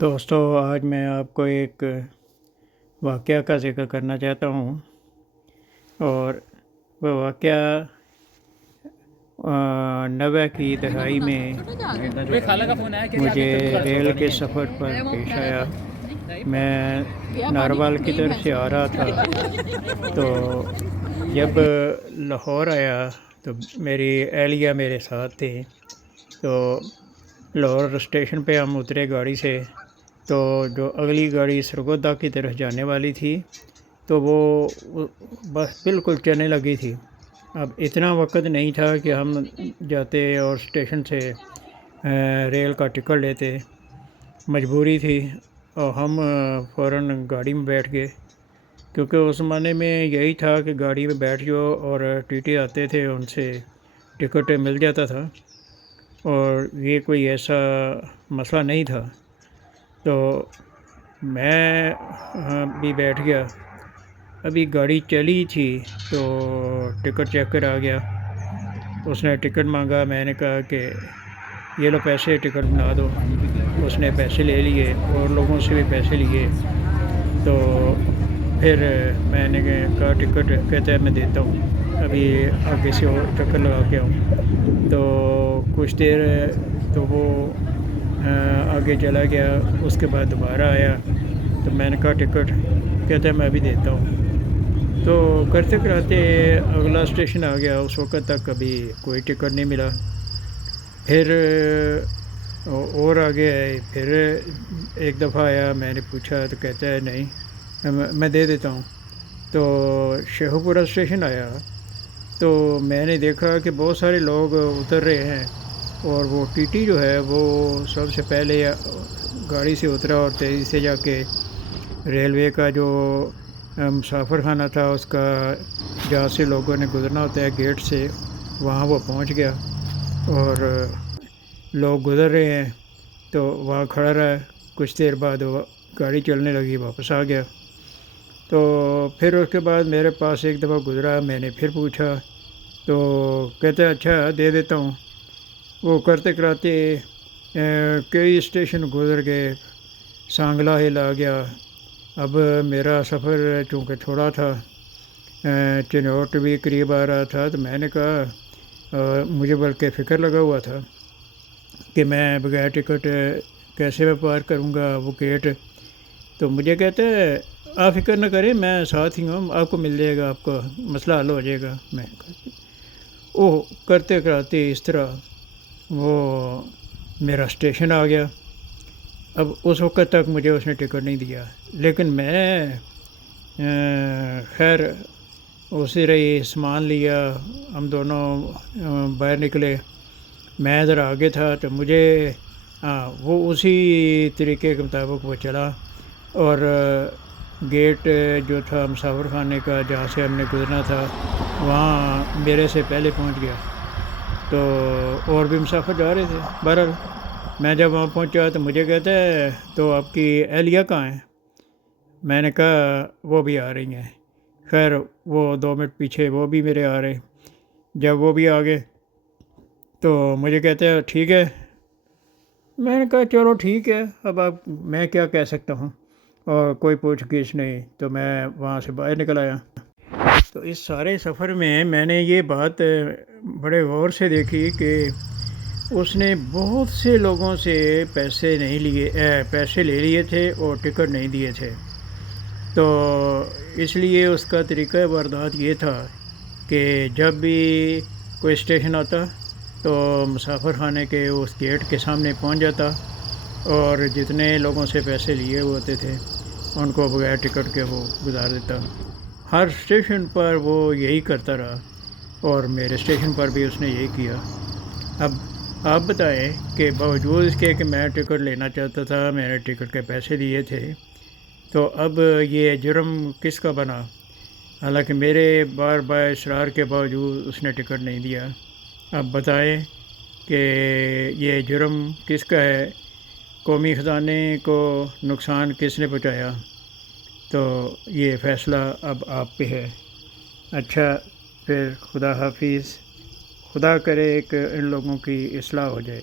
دوستو، آج میں آپ کو ایک واقعہ کا ذکر کرنا چاہتا ہوں، اور وہ واقعہ 90 کی دہائی میں مجھے ریل کے سفر پر پیش آیا۔ میں ناروال کی طرف سے آ رہا تھا، تو جب لاہور آیا تو میری اہلیہ میرے ساتھ تھی۔ تو لاہور اسٹیشن پہ ہم اترے گاڑی سے، تو جو اگلی گاڑی سرگودا کی طرف جانے والی تھی تو وہ بس بالکل چلنے لگی تھی۔ اب اتنا وقت نہیں تھا کہ ہم جاتے اور اسٹیشن سے ریل کا ٹکٹ لیتے، مجبوری تھی اور ہم فوراً گاڑی میں بیٹھ گئے، کیونکہ اس زمانے میں یہی تھا کہ گاڑی میں بیٹھ جاؤ اور ٹی ٹی آتے تھے، ان سے ٹکٹ مل جاتا تھا، اور یہ کوئی ایسا مسئلہ نہیں تھا۔ تو میں بھی بیٹھ گیا۔ ابھی گاڑی چلی تھی تو ٹکٹ چیکر آ گیا، اس نے ٹکٹ مانگا۔ میں نے کہا کہ یہ لو پیسے، ٹکٹ بنا دو۔ اس نے پیسے لے لیے، اور لوگوں سے بھی پیسے لیے۔ تو پھر میں نے کہا ٹکٹ، کہتا ہے میں دیتا ہوں، ابھی آگے سے اور چکر لگا کے آؤں۔ تو کچھ دیر تو وہ آگے چلا گیا، اس کے بعد دوبارہ آیا، تو میں نے کہا ٹکٹ، کہتا ہے میں ابھی دیتا ہوں۔ تو کرتے کراتے اگلا اسٹیشن آ گیا، اس وقت تک کبھی کوئی ٹکٹ نہیں ملا۔ پھر اور آگے آئے، پھر ایک دفعہ آیا، میں نے پوچھا تو کہتا ہے نہیں، میں دے دیتا ہوں۔ تو شیخو پورہ اسٹیشن آیا تو میں نے دیکھا کہ بہت سارے لوگ اتر رہے ہیں، اور وہ ٹی ٹی جو ہے وہ سب سے پہلے گاڑی سے اترا اور تیزی سے جا کے ریلوے کا جو مسافر خانہ تھا، اس کا جہاں سے لوگوں نے گزرنا ہوتا ہے گیٹ سے، وہاں وہ پہنچ گیا، اور لوگ گزر رہے ہیں تو وہاں کھڑا رہا۔ کچھ دیر بعد وہ گاڑی چلنے لگی، واپس آ گیا۔ تو پھر اس کے بعد میرے پاس ایک دفعہ گزرا، میں نے پھر پوچھا تو کہتا ہے اچھا دے دیتا ہوں۔ وہ کرتے کراتے کئی اسٹیشن گزر گئے، سانگلہ ہل آ گیا۔ اب میرا سفر چونکہ تھوڑا تھا، چنوٹ بھی قریب آ رہا تھا، تو میں نے کہا مجھے بلکہ فکر لگا ہوا تھا کہ میں بغیر ٹکٹ کیسے میں پار کروں گا وہ گیٹ۔ تو مجھے کہتا ہے آپ فکر نہ کریں، میں ساتھ ہی ہوں، آپ کو مل جائے گا، آپ کا مسئلہ حل ہو جائے گا۔ میں اوہ کرتے کراتے اس طرح وہ میرا اسٹیشن آ گیا۔ اب اس وقت تک مجھے اس نے ٹکٹ نہیں دیا، لیکن میں خیر اسی رہی، سامان لیا، ہم دونوں باہر نکلے۔ میں ذرا آگے تھا تو مجھے وہ اسی طریقے کے مطابق وہ چلا، اور گیٹ جو تھا مسافر خانے کا جہاں سے ہم نے گزرنا تھا، وہاں میرے سے پہلے پہنچ گیا۔ تو اور بھی مسافر جا رہے تھے۔ بہرحال میں جب وہاں پہنچا تو مجھے کہتا ہے تو آپ کی اہلیہ کہاں ہیں؟ میں نے کہا وہ بھی آ رہی ہیں۔ خیر وہ 2 منٹ پیچھے وہ بھی میرے آ رہے۔ جب وہ بھی آ گئے تو مجھے کہتا ہے ٹھیک ہے۔ میں نے کہا چلو ٹھیک ہے، اب آپ میں کیا کہہ سکتا ہوں، اور کوئی پوچھ گچھ نہیں، تو میں وہاں سے باہر نکل آیا۔ تو اس سارے سفر میں نے یہ بات بڑے غور سے دیکھی کہ اس نے بہت سے لوگوں سے پیسے لے لیے تھے اور ٹکٹ نہیں دیے تھے۔ تو اس لیے اس کا طریقہ واردات یہ تھا کہ جب بھی کوئی اسٹیشن آتا تو مسافر خانے کے اس گیٹ کے سامنے پہنچ جاتا، اور جتنے لوگوں سے پیسے لیے ہوتے تھے ان کو بغیر ٹکٹ کے وہ گزار دیتا۔ ہر اسٹیشن پر وہ یہی کرتا رہا، اور میرے اسٹیشن پر بھی اس نے یہی کیا۔ اب آپ بتائیں کہ باوجود اس کے کہ میں ٹکٹ لینا چاہتا تھا، میں نے ٹکٹ کے پیسے دیے تھے، تو اب یہ جرم کس کا بنا؟ حالانکہ میرے بار بار اصرار کے باوجود اس نے ٹکٹ نہیں دیا۔ اب بتائیں کہ یہ جرم کس کا ہے؟ قومی خزانے کو نقصان کس نے پہنچایا؟ تو یہ فیصلہ اب آپ پہ ہے۔ اچھا پھر خدا حافظ، خدا کرے کہ ان لوگوں کی اصلاح ہو جائے۔